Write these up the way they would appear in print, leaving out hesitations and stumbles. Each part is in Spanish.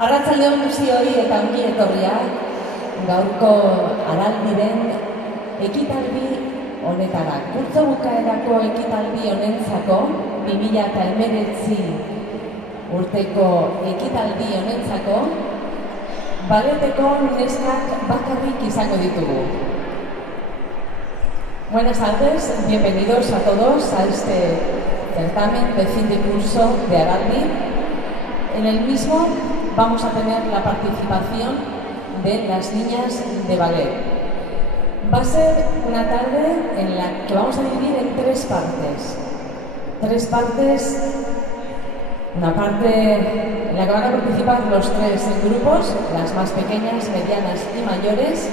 Arratsaldeon guztioi eta ongi etorriak gaurko araldiren ekitaldi honetara. Kurtso bukaerako ekitaldi honentzako 2019 urteko ekitaldi honentzako balleteko neskak bakarrik izango ditugu. Buenas tardes, bienvenidos a todos a este certamen de fin de curso de Araldi. En el mismo vamos a tener la participación de las niñas de ballet. Va a ser una tarde en la que vamos a dividir en tres partes. Una parte en la que van a participar los tres grupos, las más pequeñas, medianas y mayores.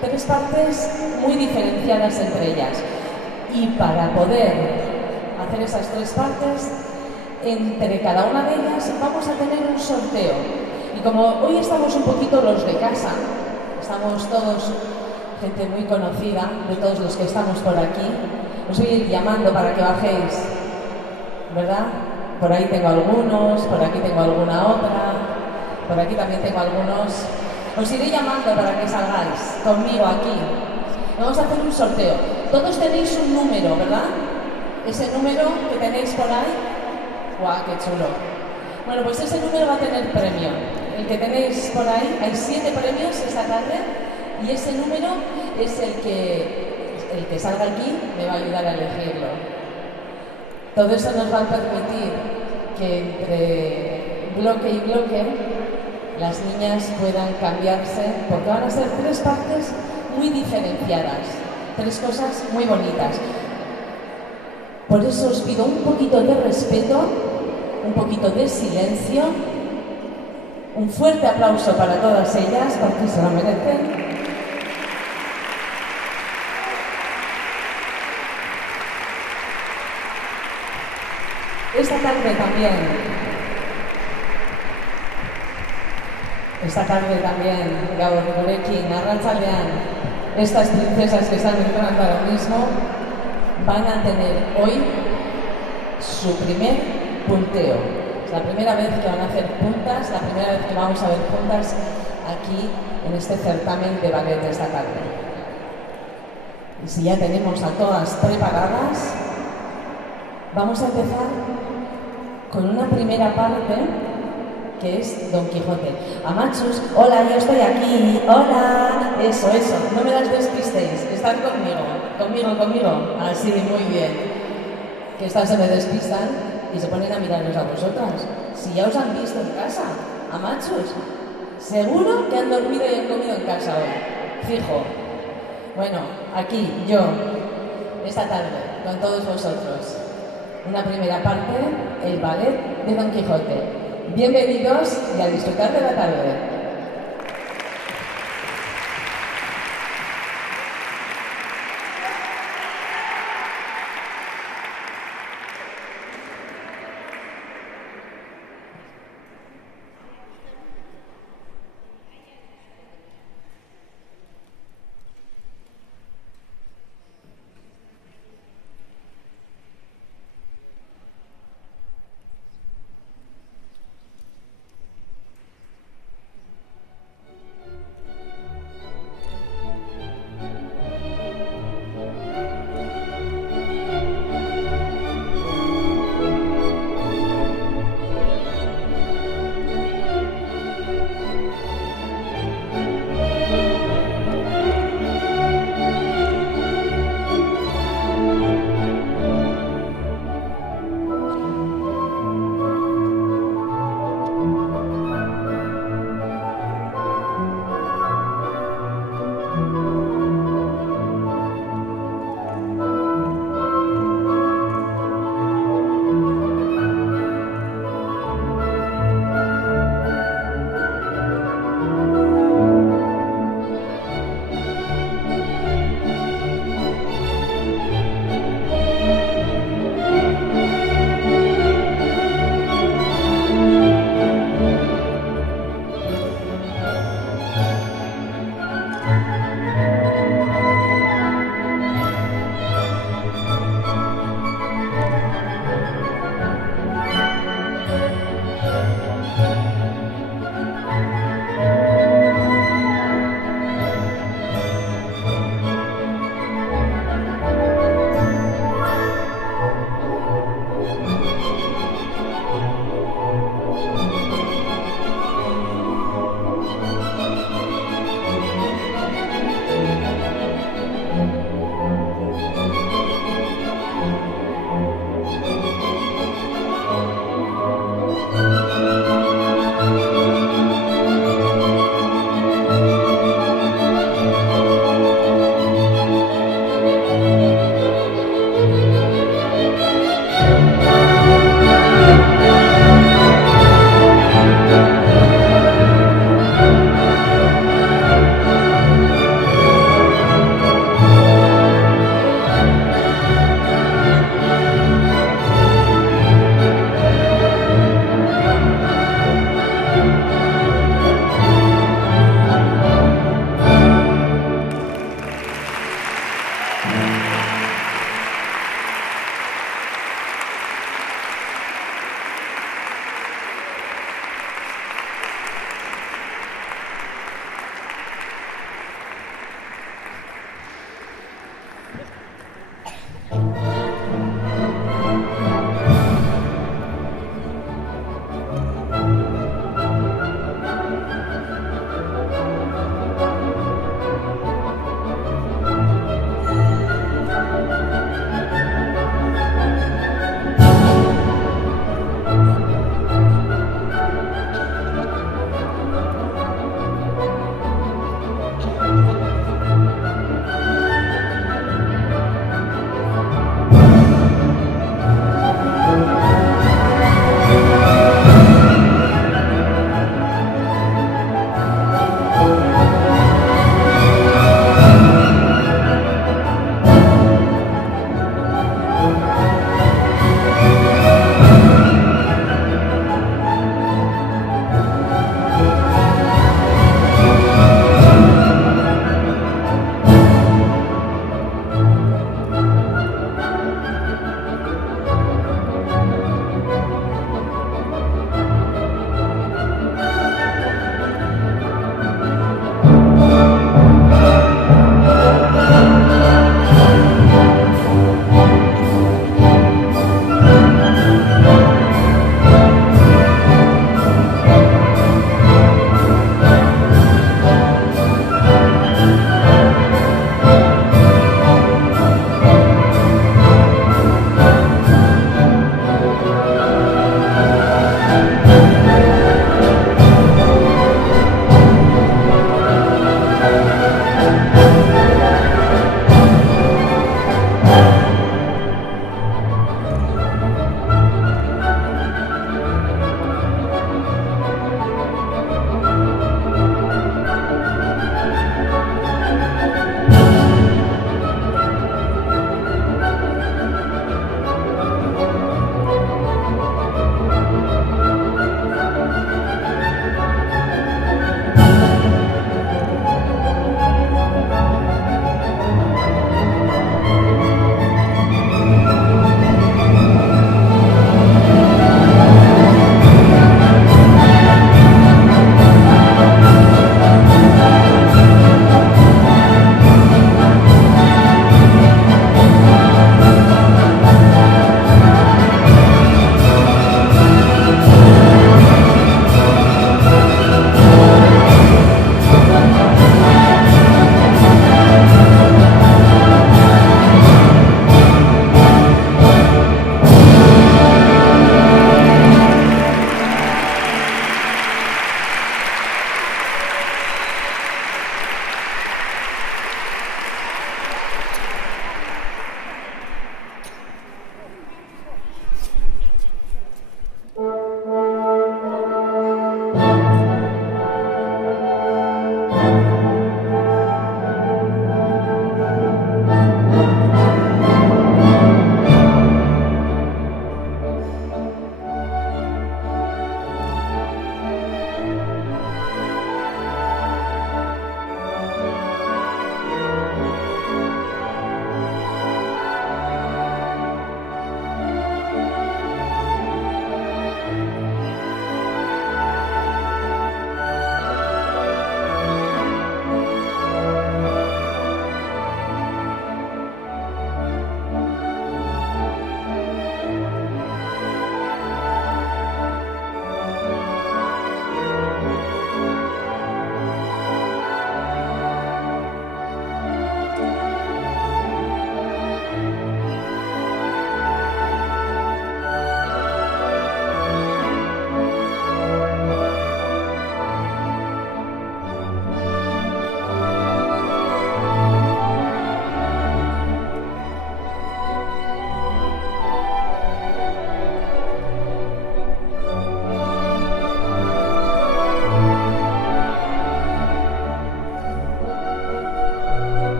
Tres partes muy diferenciadas entre ellas. Y para poder hacer esas tres partes, entre cada una de ellas vamos a tener un sorteo. Y como hoy estamos un poquito los de casa, estamos todos gente muy conocida, de todos los que estamos por aquí, os voy a ir llamando para que bajéis, ¿verdad? Por ahí tengo algunos, por aquí tengo alguna otra, por aquí también tengo algunos. Os iré llamando para que salgáis conmigo aquí. Vamos a hacer un sorteo. Todos tenéis un número, ¿verdad? Ese número que tenéis por ahí. ¡Guau, qué chulo! Bueno, pues ese número va a tener premio. El que tenéis por ahí, hay 7 premios esta tarde y ese número es el que salga aquí me va a ayudar a elegirlo. Todo eso nos va a permitir que entre bloque y bloque las niñas puedan cambiarse, porque van a ser 3 partes muy diferenciadas, 3 cosas muy bonitas. Por eso os pido un poquito de respeto, un poquito de silencio, un fuerte aplauso para todas ellas, porque se lo merecen. Esta tarde también, Gaur gurekin, arratsaldean, estas princesas que están entrando ahora mismo van a tener hoy su primer punteo. Es la primera vez que van a hacer puntas, la primera vez que vamos a ver puntas aquí en este certamen de ballet de esta tarde. Y si ya tenemos a todas preparadas, vamos a empezar con una primera parte que es Don Quijote. Amachus, hola, yo estoy aquí, hola, eso, no me las despistéis, están conmigo, así, muy bien. Que estas se me despistan y se ponen a mirarnos a vosotras. Si ya os han visto en casa, amachus, seguro que han dormido y han comido en casa hoy, fijo. Bueno, aquí, yo, esta tarde, con todos vosotros, una primera parte, el ballet de Don Quijote. Bienvenidos y a disfrutar de la tarde.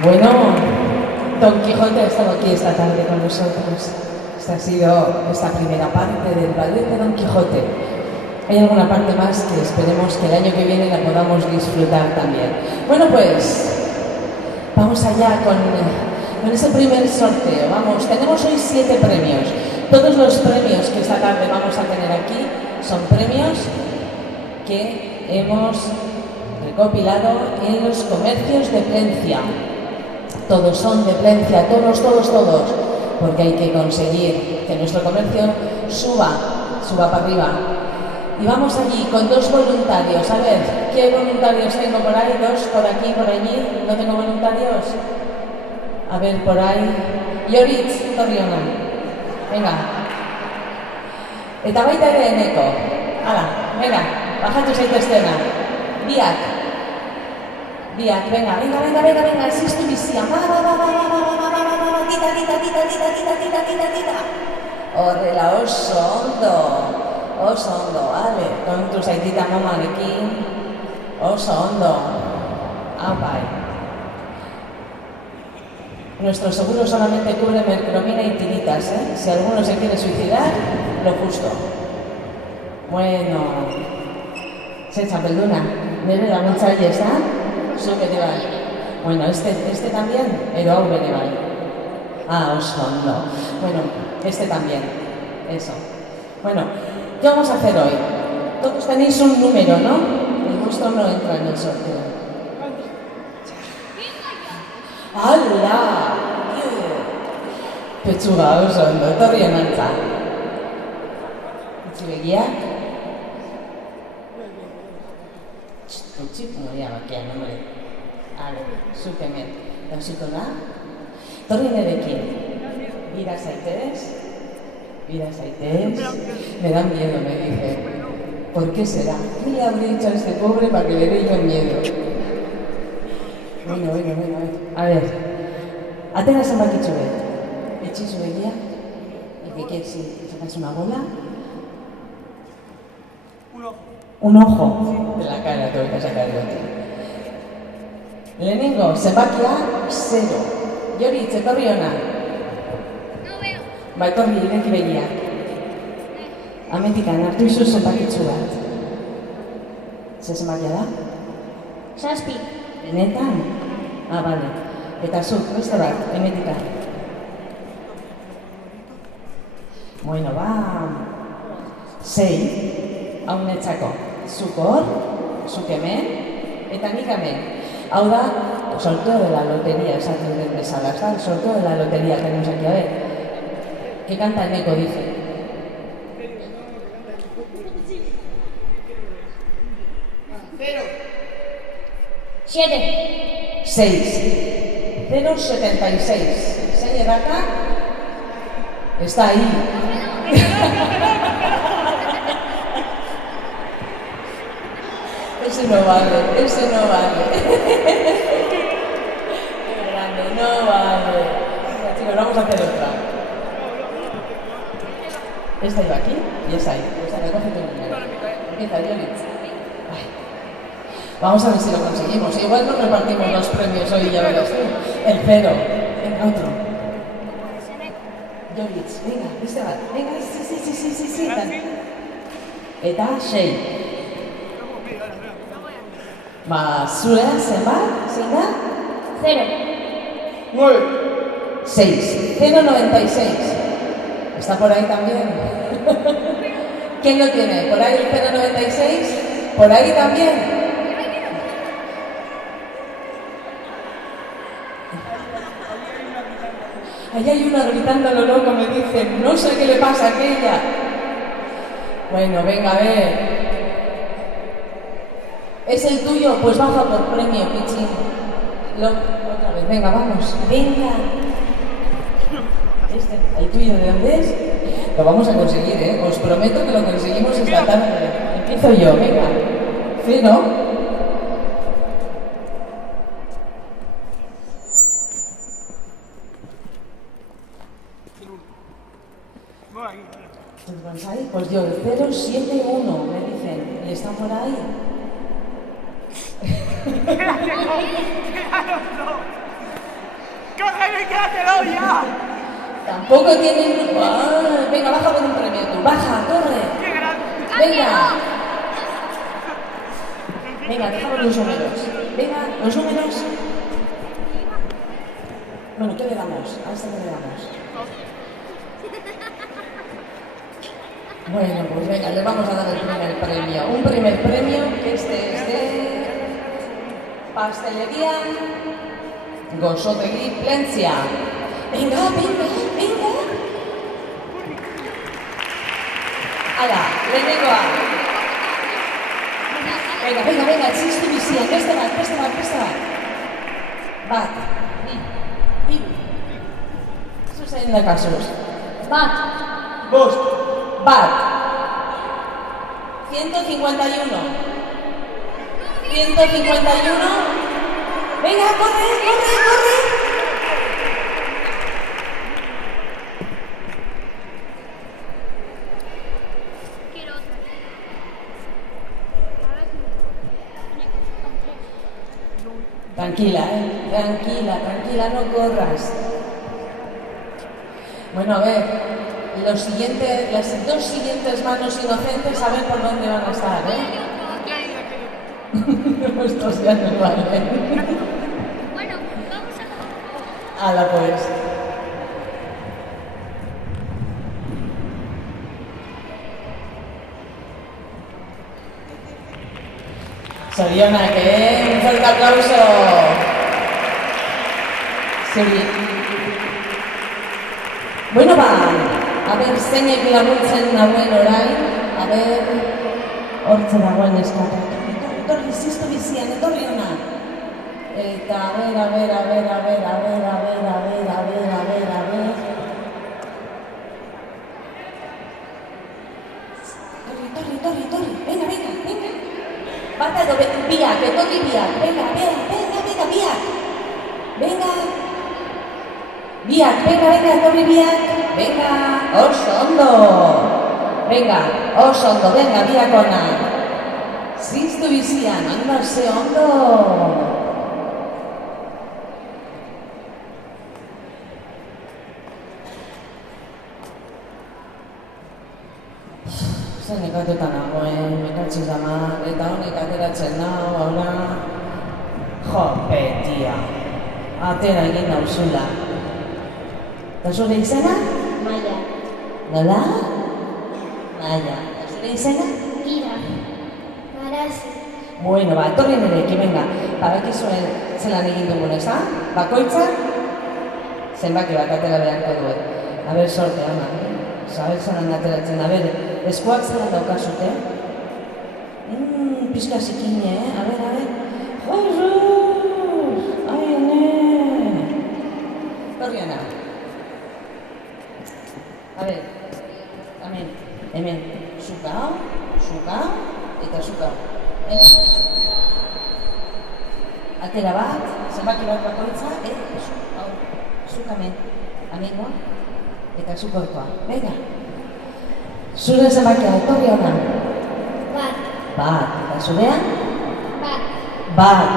Bueno, Don Quijote ha estado aquí esta tarde con nosotros. Esta ha sido esta primera parte del ballet de Don Quijote. Hay alguna parte más que esperemos que el año que viene la podamos disfrutar también. Bueno, pues vamos allá con ese primer sorteo. Vamos, tenemos hoy 7 premios. Todos los premios que esta tarde vamos a tener aquí son premios que hemos recopilado en los comercios de Plencia. Todos son de Plencia, todos, porque hay que conseguir que nuestro comercio suba para arriba. Y vamos allí con 2 voluntarios. A ver, ¿qué voluntarios tengo por ahí? 2 por aquí, por allí. ¿No tengo voluntarios? A ver, por ahí. Yoritz Torriona. Venga. Eta baita ere eneko. Hala, venga, bajatu zaiteztena. Biak, venga, existu bizia. Tita. Horrela oso ondo, ale, kontu zaitita mamarekin. Oso ondo. Apai. Nuestro seguro solamente cubre mercromina y tiritas, ¿eh? Si alguno se quiere suicidar, lo justo. Bueno, se txapelduna, nire laguntzaile, ¿está? Zuke te bai. Bueno, este también, edo hau bere bai. Ah, oso ondo. Bueno, este también, eso. Bueno, ¿qué vamos a hacer hoy? Todos tenéis un número, ¿no? El vuestro no entra en el sorteo. ¡Hala! Petsuga oso ondo, etorri emantza. Itzi begiak. Txip moria bakian, hombre. Ale, zuk hemen. Dauziko da? Torri nerekin. Bira zaitez. Me da miedo, me dice. ¿Por qué será? ¿Qué le habré dicho a este pobre para que le dé yo miedo? Bueno. A ver. Atena zenbakitxo bet. Etxizu begia. ¿Y qué quieres? Si sacas una bola? Un ojo de la cara tengo que sacar de ti. Lehenengo, zenbakia 0. Yoritz, etorri hona. No veo. Ba, etorri, ireki begia. Amentikan, hartu izu zenbakitzu bat. Ze zenbakia da? 7. Benetan? Ah, bale. Eta zuk, beste bat, emetika. Bueno, ba... 6. Hau netzako. Zuk hor, zuk hemen, eta nik hemen. Hau da, sorteo de la lotería, esaten den bezala, ez da? El sorteo de la lotería, tenemos aquí, a ver. ¿Qué canta el Neko, dice? Cero. 7. 6. 0,76. ¿Zein edaka? Está ahí. Ese no vale. Qué grande, no vale. Venga, chicos, vamos a hacer otra. Esta iba aquí y esa ahí. Pues recoge tu número. Empieza, Yoritz. Vamos a ver si lo conseguimos. Igual no repartimos los premios hoy, ya verás tú. El 0. Venga, otro. Yoritz, venga, beste bat. Venga, sí. Eta 6. Ba, zurea, zenbat? Zein da? 0. 9. 6. 0,96. ¿Está por ahí también? ¿Quién lo tiene? ¿Por ahí el 0,96? ¿Por ahí también? Ahí hay una gritando a lo loco, me dicen, no sé qué le pasa a aquella. Bueno, venga, a ver. ¿Es el tuyo? Pues baja por premio, pichín. Otra vez, venga, vamos. Venga. ¿El tuyo de dónde es? Lo vamos a conseguir, ¿eh? Os prometo que lo conseguimos esta tarde. Empiezo yo, venga. 0. Pues yo, 071, me dicen. ¿Y están por ahí? venga, te doy ya. Tampoco tienen... Ah, venga, baja por un premio tú. Baja, corre. ¡Qué grande! Venga. Venga, dejamos los números. Venga, los números. Bueno, ¿qué le damos? A este qué le damos. Bueno, pues venga, le vamos a dar el primer premio. Un primer premio, que este es de Pastelería Gozotegui Plencia. Venga, venga, venga. Hala, lehenengoa. Venga, venga, venga, txistu bizian, beste bat. Bat, bi, hiru. Zuzen da kasuz. Bat. Bost. Bat. 151. 151. Venga, corre, corre, corre. Quiero otra. Ahora sí. Tiene que ser con 3. Tranquila, tranquila, no corras. Bueno, a ver, las dos siguientes manos inocentes saben por dónde van a estar, ¿eh? Estos ya no valen. Bueno, vamos a... Hala, pues. Zorionak, un fuerte aplauso. Zuri. Bueno, a ver, zeinek laguntzen dagoen orain, a ver, hortze dagoen eskata. Etorri, ziztu bizian, etorri hona. Eta, a ver. Etorri, venga. Bata edo biak, etorri biak, venga, biak. Venga. Biak, venga, etorri biak. Venga, oso ondo. Venga, biak ona. Ziztu bizian, ondo, ze ondo. Zer nekatuta nagoen, mekatxiz ama, eta honek ateratzen nau, hola. Jo, betia. Atera egin nauzula. Eta zure izena? Maia. Nola? Maia. Eta zure izena? Ira. Garazi. Bueno, etorri nirekin, venga. Badakizuen zelan egin dugun, eza? Bakoitzak, zenbaki bat atera beharko duen. A ber, sorte, ama. Saber zelan ateratzen, a ber, eskuak zelan daukazute. Pizka zikine, a ber. Jesus! Ai, ene! Torri ana. A ber, hemen. Zuka, eta zuka. Atera bat, zenbaki bat bakoitza, zuka hemen. Amigo, eta zukorkoa. Venga. Zure zenbakia, etorri hona. Bat, eta zurean? Bat.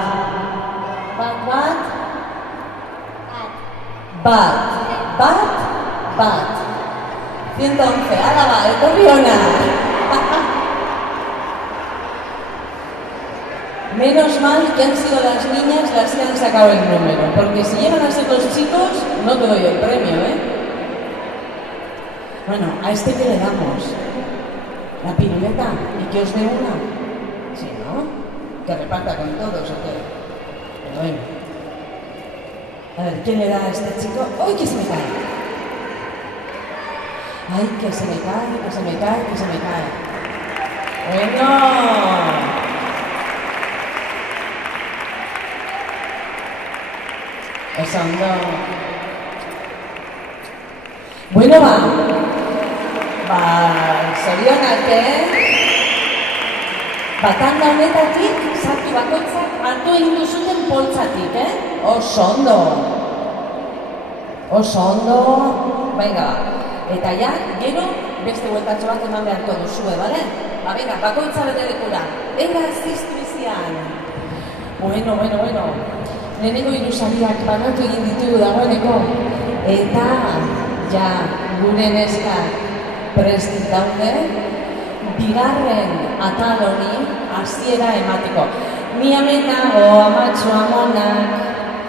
111, ala ba, etorri hona. Menos mal que han sido las niñas las que han sacado el número, porque si llegan a ser los chicos, no te doy el premio, ¿eh? Bueno, a este que le damos la piruleta y que os dé una. Si no, que reparta con todos, ¿o qué? Pero bueno. A ver, ¿quién le da a este chico? ¡Uy, que se me cae! ¡Ay, que se me cae! ¡Bueno! Eso no. Bueno, zorionak, batanda honetatik, sartu bakoitzak hartu egin duzuten poltzatik, Oso ondo. Venga, eta ja, gero, beste bueltatxo bat eman beharko duzue, bale? Venga, bakoitza bete lekura. Venga, ziztu bizian. Bueno. lehenengo hiru sariak banatu egin ditu dagoeneko, eta ja gure neskak prest daude, bigarren atal honi hasiera emateko. Ni hemen nago, amatxo, amonak,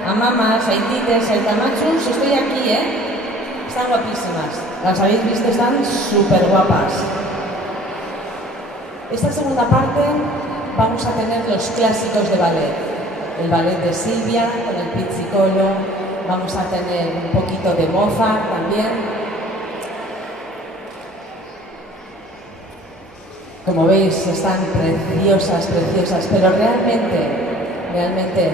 amamas, aitites, aitamachos, estoy aquí, Están guapísimas. Las habéis visto, están súper guapas. Esta segunda parte vamos a tener los clásicos de ballet. El ballet de Silvia con el Pizzicolo, vamos a tener un poquito de Mozart también. Como veis, están preciosas, preciosas, pero realmente,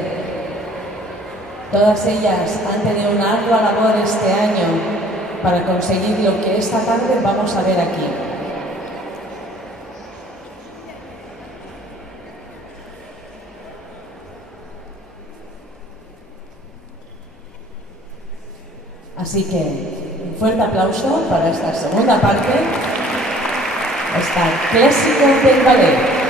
todas ellas han tenido una ardua labor este año para conseguir lo que esta tarde vamos a ver aquí. Así que un fuerte aplauso para esta segunda parte, esta clásica del ballet.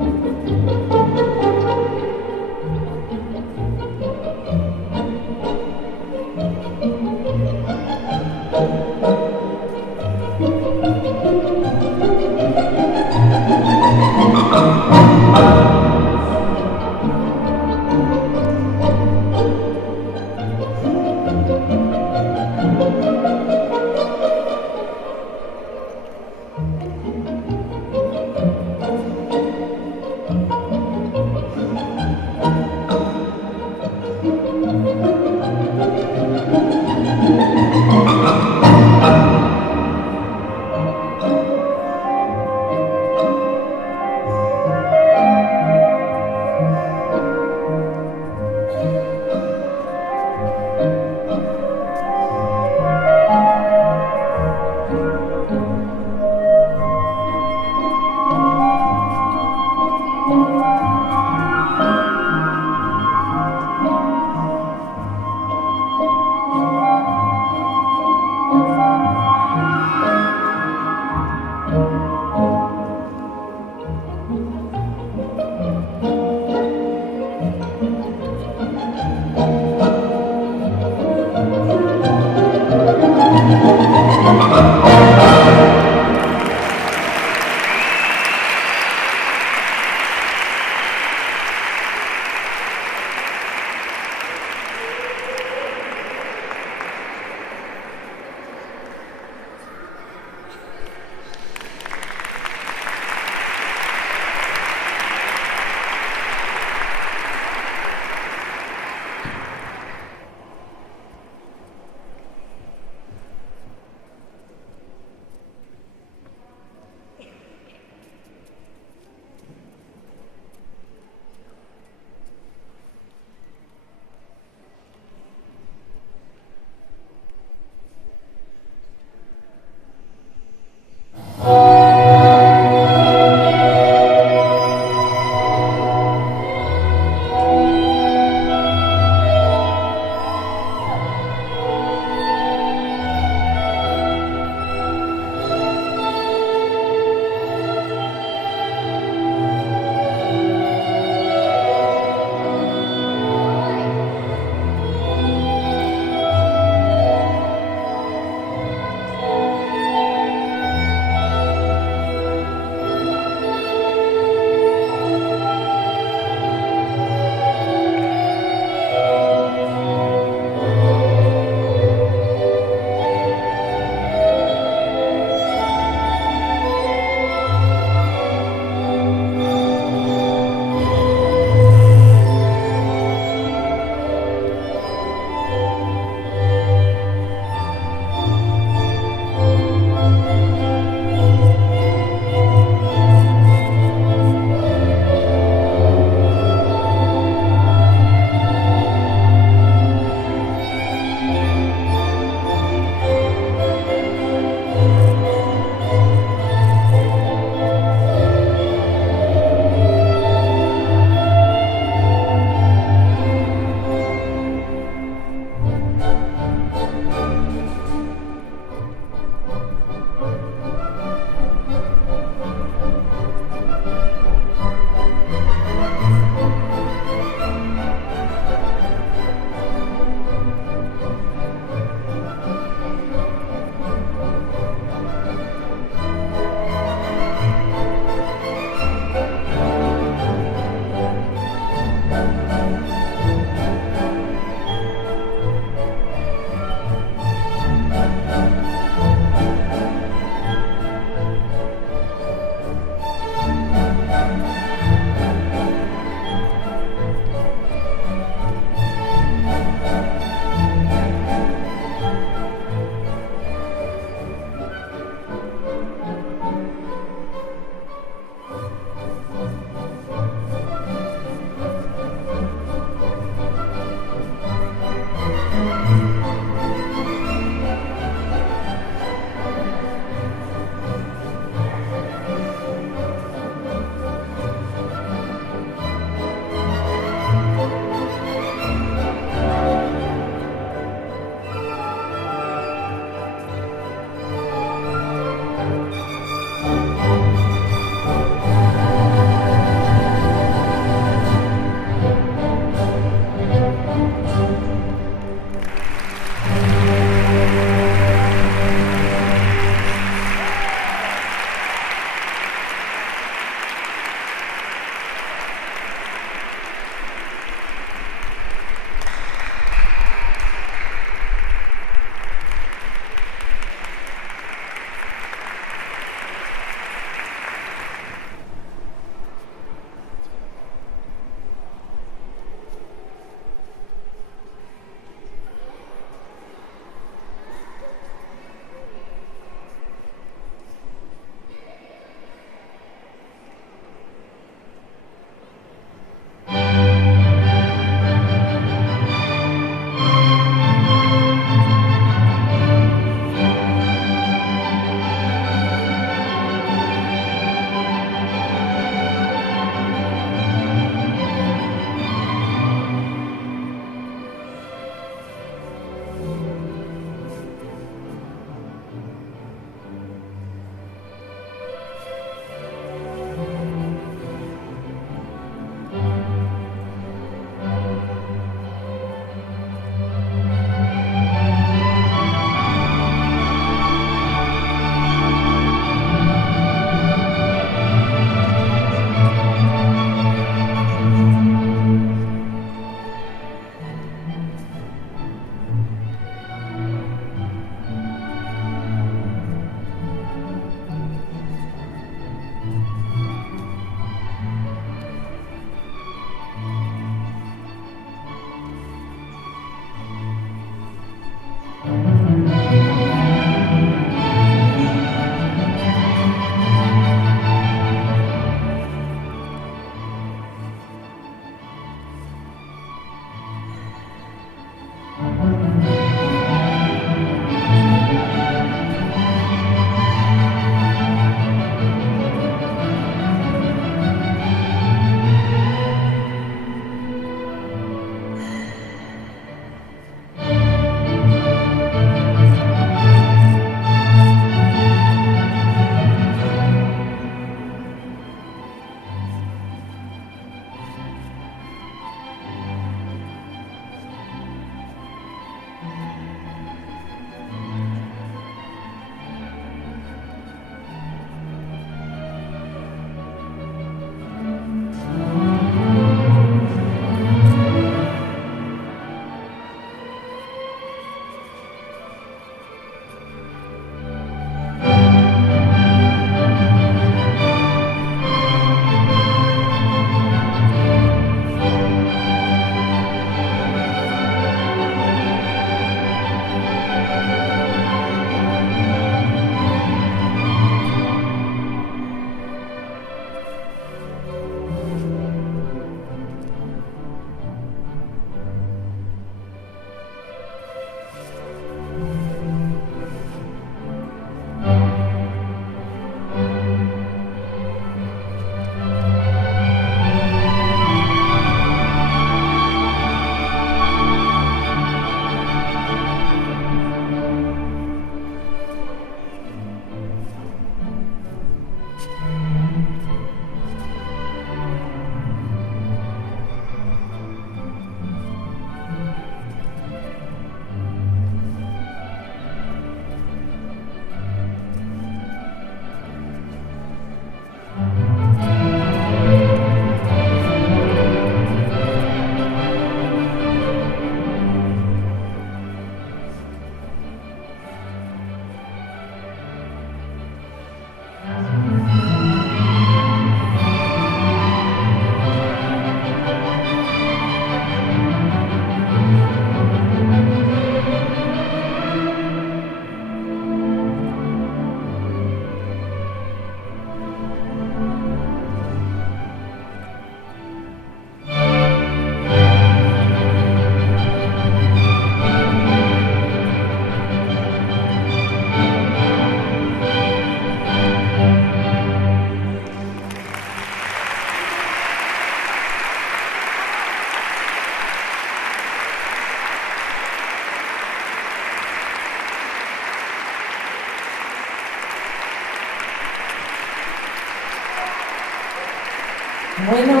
Bueno,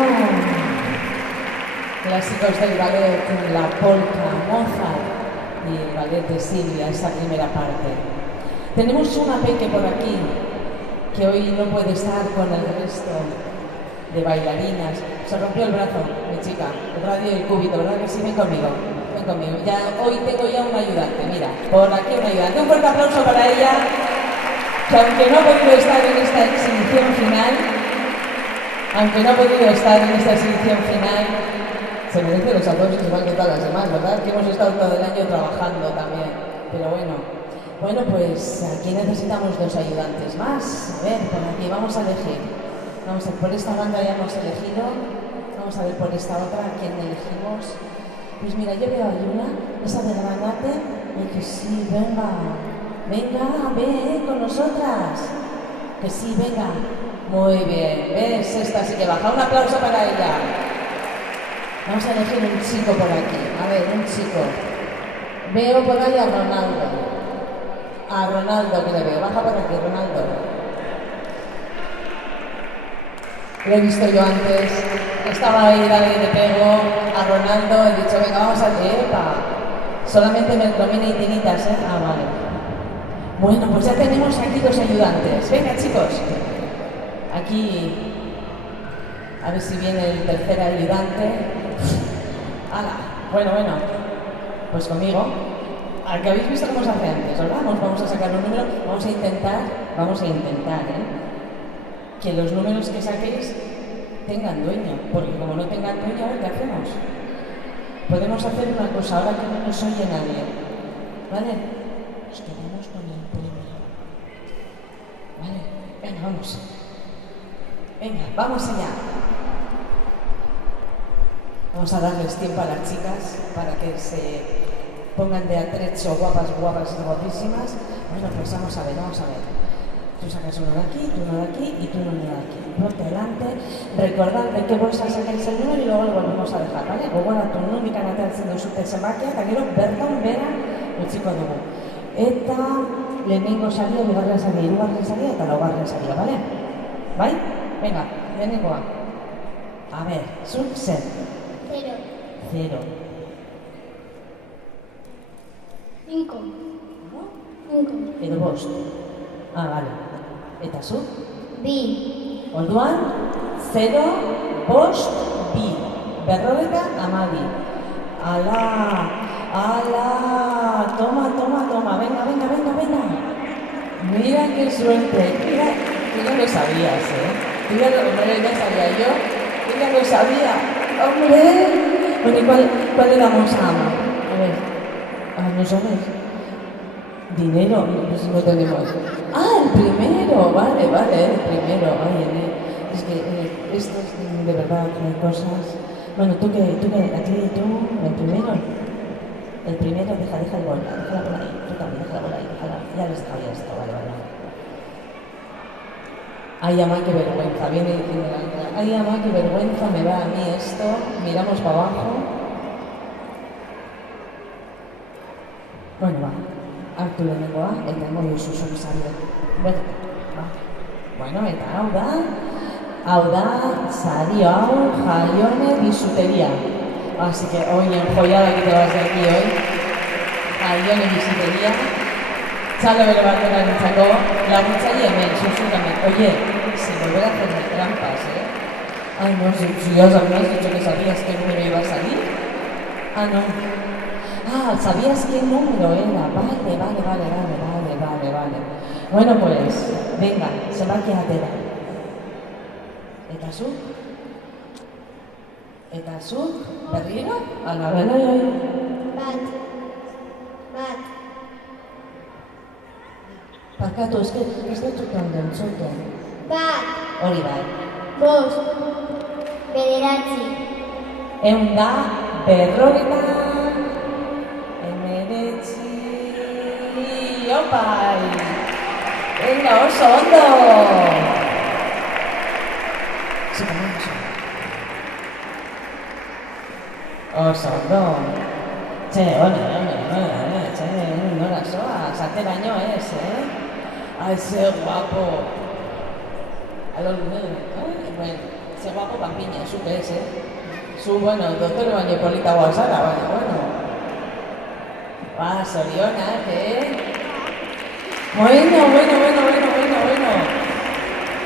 clásicos del ballet, la polka, Mozart y el ballet de Silvia, esa primera parte. Tenemos una peque por aquí que hoy no puede estar con el resto de bailarinas. Se rompió el brazo, mi chica, el radio y el cúbito, ¿verdad que sí? Ven conmigo, ven conmigo. Ya, hoy tengo ya un ayudante, mira, por aquí un ayudante. Un fuerte aplauso para ella, que aunque no ha podido estar en esta exhibición final, se merece los aplausos igual que todas las demás, ¿verdad? Que hemos estado todo el año trabajando también, pero bueno, pues aquí necesitamos 2 ayudantes más. A ver, por aquí vamos a elegir. Vamos a ver, por esta banda ya hemos elegido. Vamos a ver por esta otra a quién elegimos. Pues mira, yo veo ahí una, esa de Granate, y que sí, venga, ve con nosotras. Que sí, venga. Muy bien, ¿ves? Esta sí que baja. Un aplauso para ella. Vamos a elegir un chico por aquí. A ver, un chico. Veo por ahí a Ronaldo. A Ronaldo que le veo. Baja por aquí, Ronaldo. Lo he visto yo antes. Estaba ahí, le pego a Ronaldo. He dicho, venga, vamos a hacer. ¡Epa! Solamente melcromina y tiritas, ¿eh? Ah, vale. Bueno, pues ya tenemos aquí 2 ayudantes. Venga, chicos. Aquí, a ver si viene el tercer ayudante. ¡Hala! Bueno, pues conmigo. Al que habéis visto cómo se hace antes, ¿verdad? Vamos a sacar un número, vamos a intentar, que los números que saquéis tengan dueño, porque como no tengan dueño, ¿qué hacemos? Podemos hacer una cosa, ahora que no nos oye nadie, ¿vale? Nos quedamos con el premio, ¿vale? Venga, vamos. Venga, vamos allá. Vamos a darles tiempo a las chicas para que se pongan de atrecho, guapas y guapísimas. Bueno, pues vamos a ver. Tú sacas uno de aquí, tú uno de aquí y tú uno de aquí. Ponte delante. Recordad de qué bolsa sacáis el número y luego lo volvemos a dejar, ¿vale? Gogoratu nondik ateratzen duzue zenbakia eta gero bertan bera utziko dugu. Eta lehenengo saria, bigarren saria, hirugarren saria eta laugarren saria, ¿vale? Bai? Venga, lehenengoa. A ver, zuk zer? 0. 0. 5. 5. Edo bost. Ah, vale. Eta zuk? 2. Orduan, 0, bost, 2. 52. Ala, toma. Venga. Mira qué suerte. Mira, tú ya lo sabías, ¿eh? Tú ya sabía yo. Tú ya lo sabía. ¡Hombre! Bueno, ¿y cuál le damos a Ama? A ver. ¿No sabes? Dinero, pues no tenemos. Ah, el primero, vale, el primero. Ay, es que esto es de verdad, hay cosas. Bueno, tú que, aquí tú, el primero. El primero, deja el bol, déjala por ahí. Tú también, déjala por ahí, ya lo está, vale. Ay, ama, qué vergüenza, viene diciendo la otra. Ay, ama, qué vergüenza me va a mí esto. Miramos para abajo. Bueno, va. Hartu lehenengoa, eta emango zuzun saria. Bueno, eta hau da, sario hau, Jaione bisutería. Así que, oye, enjollada que te vas de aquí hoy. Jaione bisutería. Txalo bere batera nintzako, laguntzaile hemen, zuzuramen. Oye, sin volver a hacer trampas, ¿eh? Ay, no sé, si ya me has dicho que sabías qué número iba a salir. Ah, no. Ah, ¿sabías qué número era? Vale. Bueno, pues, venga, se va a quedar atera. Eta zuk, berriro? Ala, bai. Bat. Barkatu, ez dut ondo entzuten. Bat. Hori bai. 5. 9. 149. Opai! Venga, oso ondo! Oso ondo! Txe, nola soa, zateraino ez, Ai, ze guapo! Bueno, Ze guapo panpina, zuk ez, Zu, bueno, doktore baino politagoa zara, baina, bueno. Ba, zorionak, Bueno.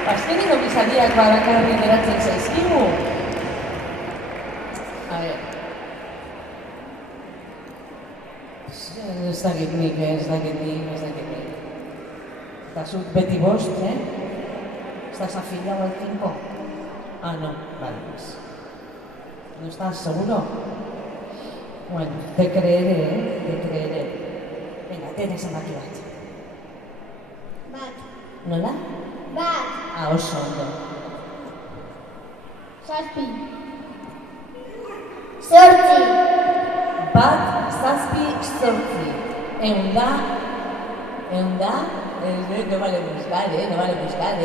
Azkeneko bizadiak barakarri geratzen zaizkigu. A ver. Ez dakit nik. Eta zuk beti bost, ¿Estás afiliado al 5? Ah, no, vale, pues. ¿No estás seguro? Bueno, te creeré, Te creeré. Venga, tienes amaki bat. Bat. Nola? Bat. Ah, oso ondo. Zazpi. Zortzi. Bat, zazpi, zortzi. Eunda. No vale buscar,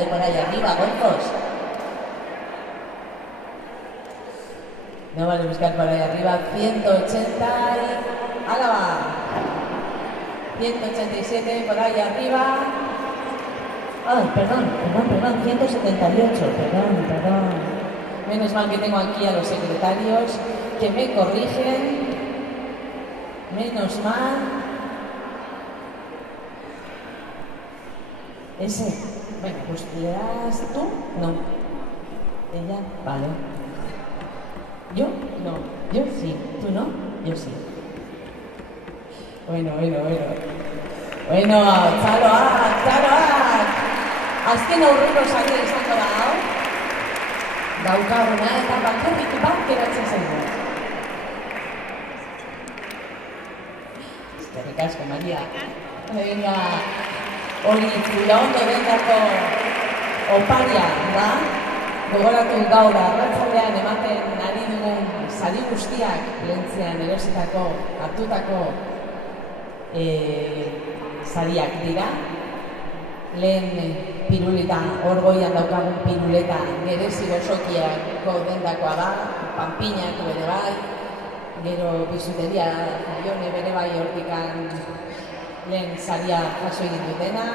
por ahí arriba, gordos. No vale buscar por ahí arriba. 180 y... ¡Hala va! 187 por ahí arriba. Ay, perdón, 178, perdón. Menos mal que tengo aquí a los secretarios que me corrigen. Menos mal. Ese. Venga, pues le das tú. No. Ella, vale. ¿Yo? No. Yo sí. ¿Tú no? Yo sí. Bueno. Txaloak! Azken aurreko saria izango da hau. Daukaguna eta bakarrik bat geratzen zaigu. Eskerrik asko, Maria. Venga, hori zula ondo dendako oparia da. Gogoratu gaur arratsaldean ematen ari dugun sari guztiak lehentzean erositako, hartutako sariak dira. Lehen piruleta, hor goian daukagun piruleta gerezi gozokiako dendakoa da, panpinak bere bai, gero bisuteria jaione bere bai hortikan lehen saria jaso egin dutena.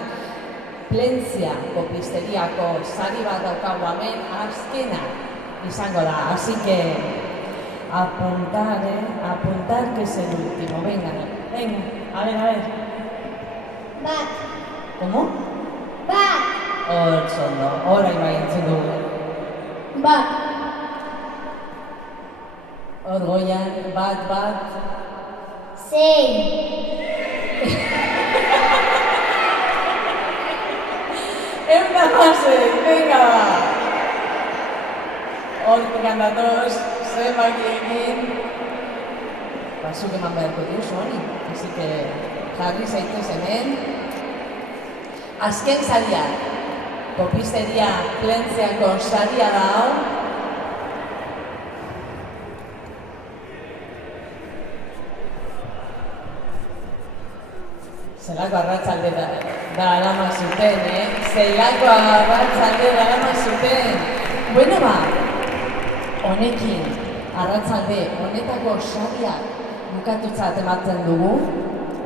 Plencia kopisteriako sari bat daukagu hemen, azkena izango da, así que apuntar que es el último. Venga, a ver. Bat. ¿Cómo? Bat. Ondo, orain bai entzun dugu. Bat. Hor goian, bat. Sei. Venga ba! Hortik handatoz, zenbakiekin. Zuk eman beharko duzu hori, así que jarri zaitez hemen. Azken saria, kopisteria Plentziako saria da hau. Zelako arratsalde darama zuten, Zelako arratsalde darama zuten. Bueno ba, honekin, arratsalde honetako saria bukatutzat ematen dugu,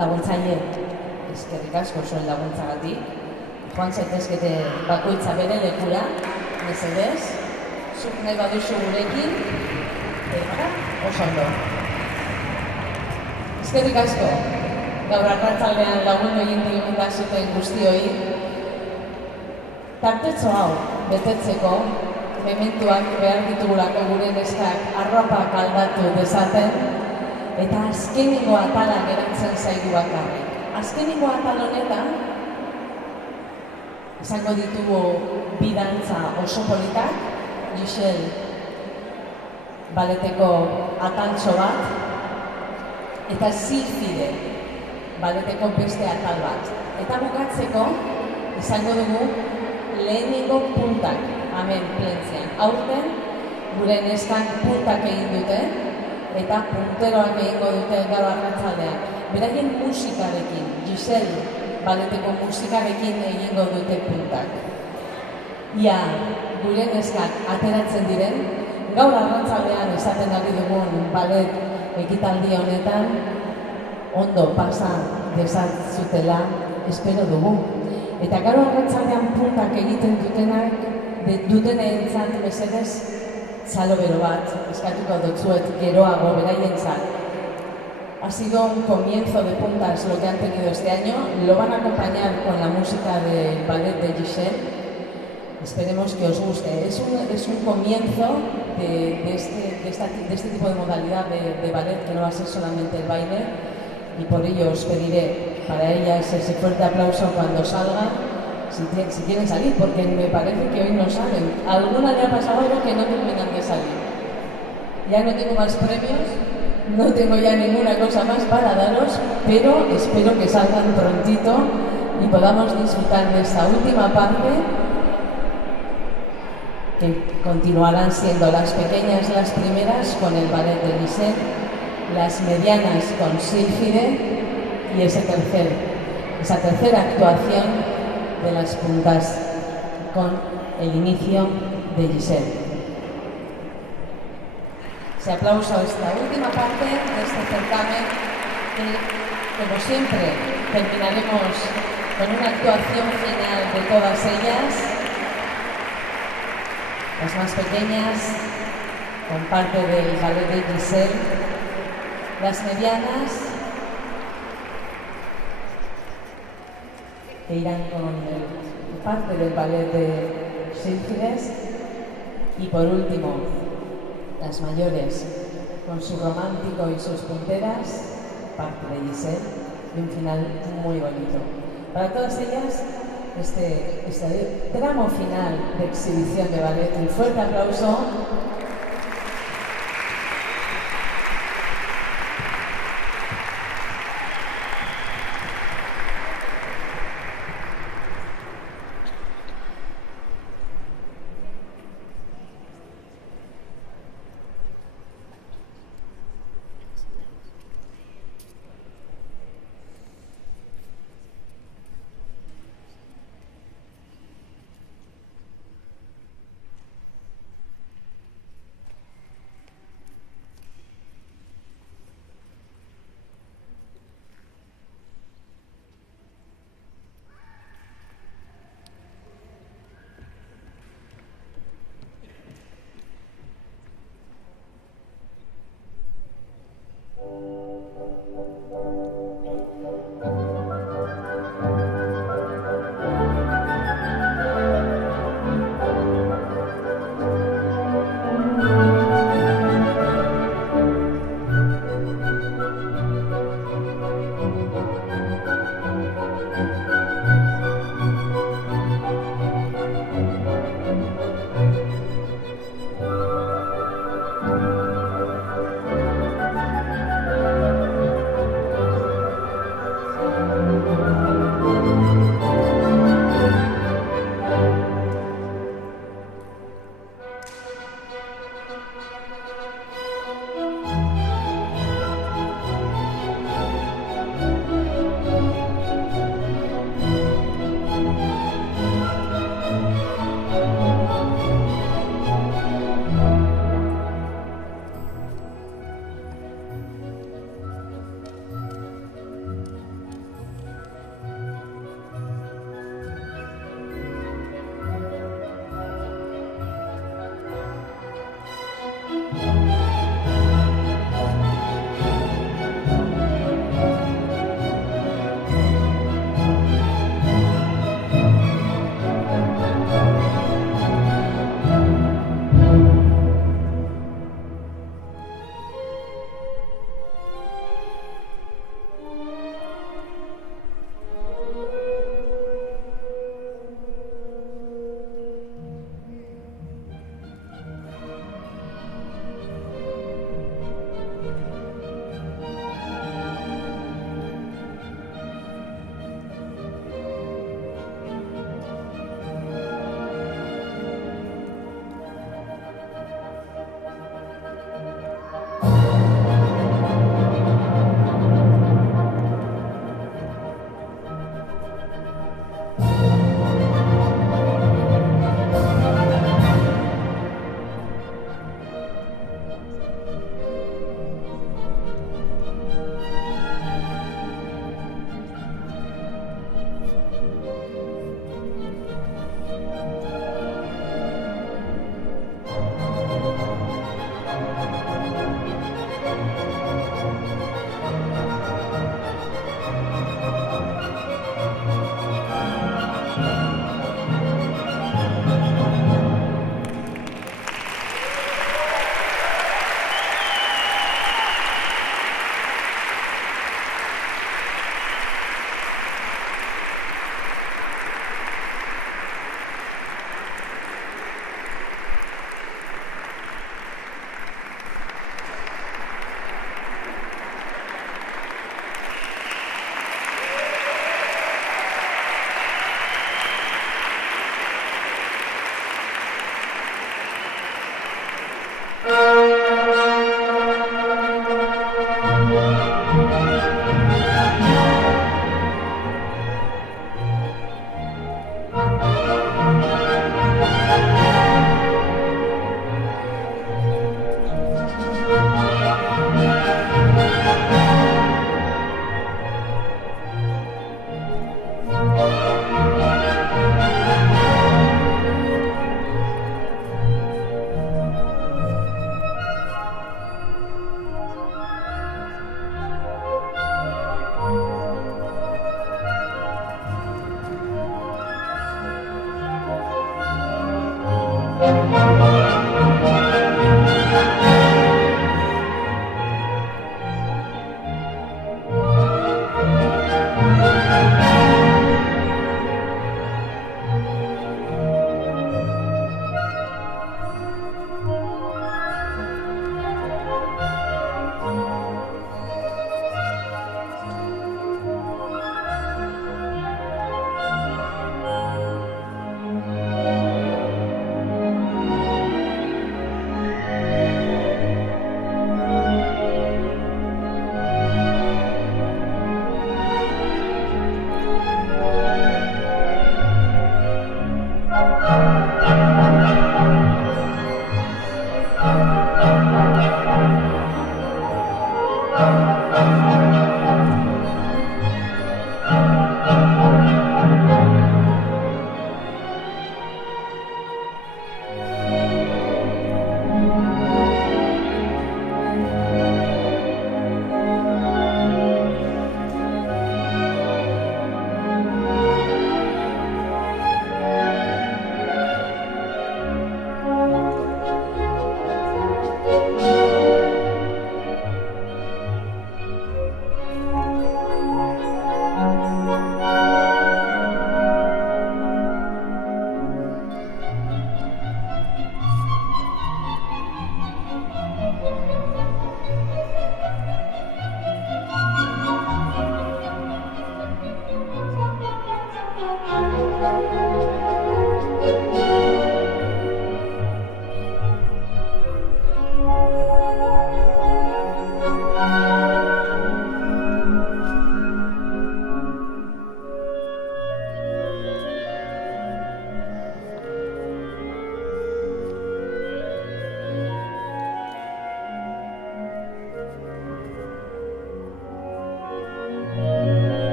laguntzaile. Eskerrik asko zuen laguntzagatik. Joan zaitezkete bakoitza bere lekura, mesedez. Zuk nahi baduzu gurekin, oso ondo. Eskerrik asko. Gaur arratsaldean lagundu egin diguna zuten guztioi. Tartetxo hau betetzeko, mementuak behar ditugulako gure neskak arropak aldatu dezaten, eta azkenengo atala geratzen zaigu bakarrik. Azkenengo atal honetan, izango ditugu bidantza oso politak, Gisel baleteko ataltxo bat, eta Zilfide baleteko beste atal bat. Eta bukatzeko, izango dugu lehenengo puntak, hemen Plentzian. Aurten, gure neskak puntak egin dute, eta punteroak egingo dute gaur arratsaldean. Beraien musikarekin, Gisel baleteko musikarekin egingo dute puntak. Ia, gure neskak ateratzen diren, gaur arratsaldean esaten ari dugun balet ekitaldi honetan, ondo pasa dezatzutela espero dugu. Eta gaur arratsaldean puntak egiten dutenak dutenentzat mesedez txalo bero bat eskatuko dutzuet geroago beraientzat. Ha sido un comienzo de puntas lo que han tenido este año. Lo van a acompañar con la música del ballet de Giselle. Esperemos que os guste. Es un comienzo de este tipo de modalidad de ballet que no va a ser solamente el baile, y por ello os pediré para ellas ese fuerte aplauso cuando salgan, si quieren salir, porque me parece que hoy no salen. A alguna le ha pasado algo que no terminan de salir. Ya no tengo más premios, no tengo ya ninguna cosa más para daros, pero espero que salgan prontito y podamos disfrutar de esta última parte, que continuarán siendo las pequeñas las primeras con el ballet de Giselle, las medianas con Sílfide y esa tercera actuación de las puntas con el inicio de Giselle. Ese aplauso a esta última parte de este certamen que, como siempre, terminaremos con una actuación final de todas ellas. Las más pequeñas con parte del ballet de Giselle, las medianas que irán con parte del ballet de Sílfides, y por último las mayores con su romántico y sus punteras, parte de Giselle, y un final muy bonito. Para todas ellas, este tramo final de exhibición de ballet, un fuerte aplauso.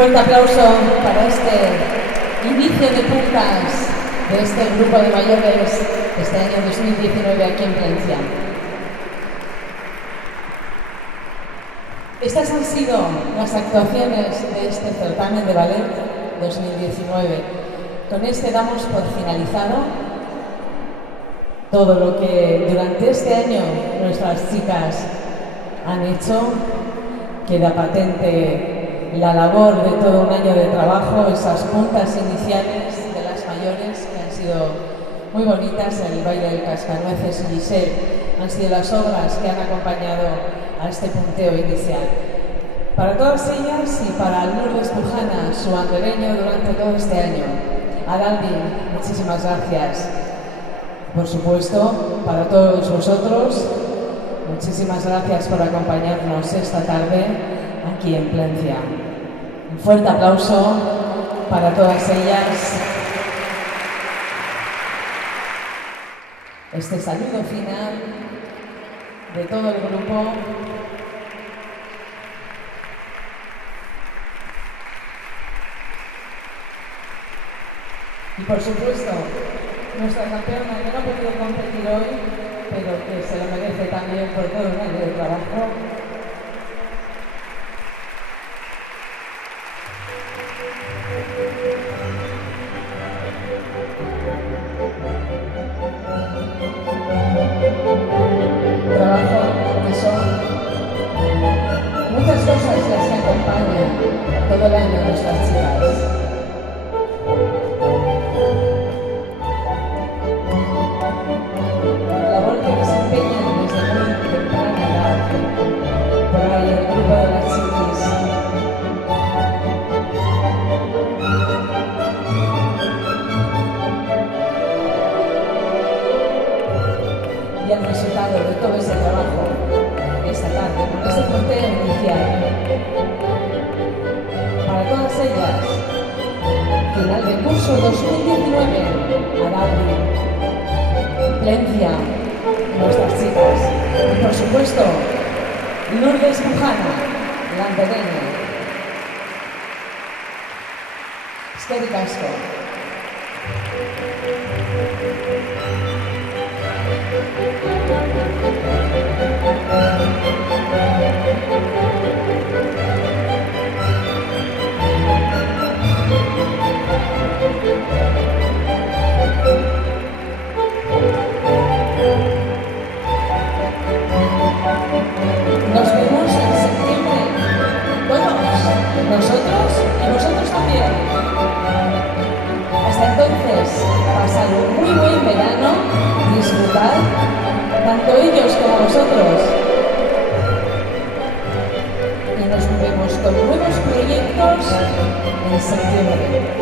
Fuerte aplauso para este inicio de puntas de este grupo de mayores este año 2019 aquí en Plencia. Estas han sido las actuaciones de este certamen de ballet 2019. Con este damos por finalizado todo lo que durante este año nuestras chicas han hecho. Queda patente la labor de todo un año de trabajo, esas puntas iniciales de las mayores que han sido muy bonitas, el baile del cascanueces y Giselle, han sido las obras que han acompañado a este punteo inicial. Para todas ellas y para Lourdes Pujana, su andereño durante todo este año. Adaldi, muchísimas gracias. Por supuesto, para todos vosotros, muchísimas gracias por acompañarnos esta tarde aquí en Plencia. Un fuerte aplauso para todas ellas. Este saludo final de todo el grupo. Y por supuesto, nuestra campeona que no ha podido competir hoy, pero que se lo merece también por todo un año de trabajo. Trabajo que son muchas cosas las que acompañan todo el año a nuestras chicas. Y el resultado de todo ese trabajo esta tarde, con este punteo inicial. Para todas ellas, final de curso 2019, Adaldi, Plencia, nuestras chicas. Y por supuesto, Lourdes Pujana, la andereña. Eskerrik asko. Nos vemos en septiembre, todos, nosotros y vosotros también. Hasta entonces, pasad un muy buen verano, disfrutad, tanto ellos como vosotros. Y nos vemos con nuevos proyectos en septiembre.